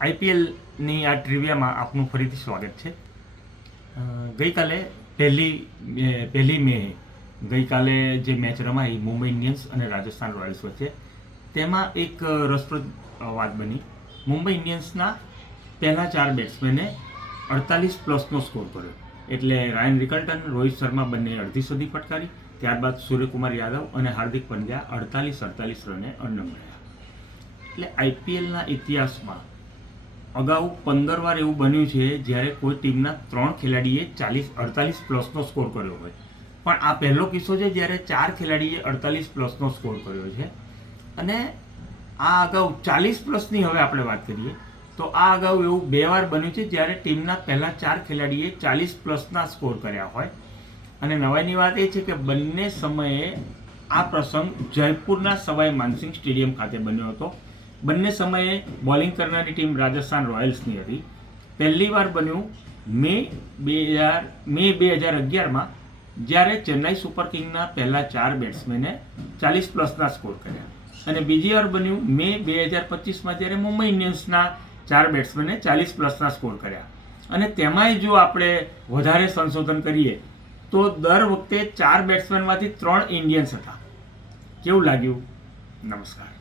આઈપીએલની આ ટ્રિવિયામાં આપનું ફરીથી સ્વાગત છે. ગઈકાલે પહેલી મે ગઈકાલે જે મેચ રમાઈ મુંબઈ ઇન્ડિયન્સ અને રાજસ્થાન રોયલ્સ વચ્ચે, તેમાં એક રસપ્રદ વાત બની. મુંબઈ ઇન્ડિયન્સના પહેલા 4 બેટ્સમેને 48+ સ્કોર કર્યો. એટલે રાયન રિકલ્ટન, રોહિત શર્મા બંને અડધી સદી ફટકારી. ત્યારબાદ સૂર્યકુમાર યાદવ અને હાર્દિક પંડ્યા 48 રને અન્નમ રહ્યા. એટલે આઈપીએલના ઇતિહાસમાં અગાઉ 15 વાર એવું બન્યું છે જ્યારે કોઈ ટીમના 3 ખેલાડીએ 48+ સ્કોર કર્યો હોય. પણ આ પહેલો કિસ્સો છે જ્યારે 4 ખેલાડીએ 48+ સ્કોર કર્યો છે. અને આ અગાઉ 40+ની હવે આપણે વાત કરીએ તો આ અગાઉ એવું 2 વાર બન્યું છે જ્યારે ટીમના પહેલા 4 ખેલાડીએ 40+ સ્કોર કર્યા હોય. અને નવાઈની વાત એ છે કે બંને સમયે આ પ્રસંગ જયપુરના સવાઈ માનસિંહ સ્ટેડિયમ ખાતે બન્યો હતો. બંને સમયે બોલિંગ કરનારી ટીમ રાજસ્થાન રોયલ્સની હતી. પહેલી વાર બન્યું મે 2011માં, જ્યારે ચેન્નાઈ સુપર કિંગના પહેલા 4 બેટ્સમેને 40+ સ્કોર કર્યા. અને બીજી વાર બન્યું મે 2025માં, જ્યારે મુંબઈ ઇન્ડિયન્સના 4 બેટ્સમેને 40+ સ્કોર કર્યા. અને તેમાંય જો આપણે વધારે સંશોધન કરીએ તો દર વખતે 4 બેટ્સમેનમાંથી 3 ઇન્ડિયન્સ હતા. કેવું લાગ્યું? નમસ્કાર.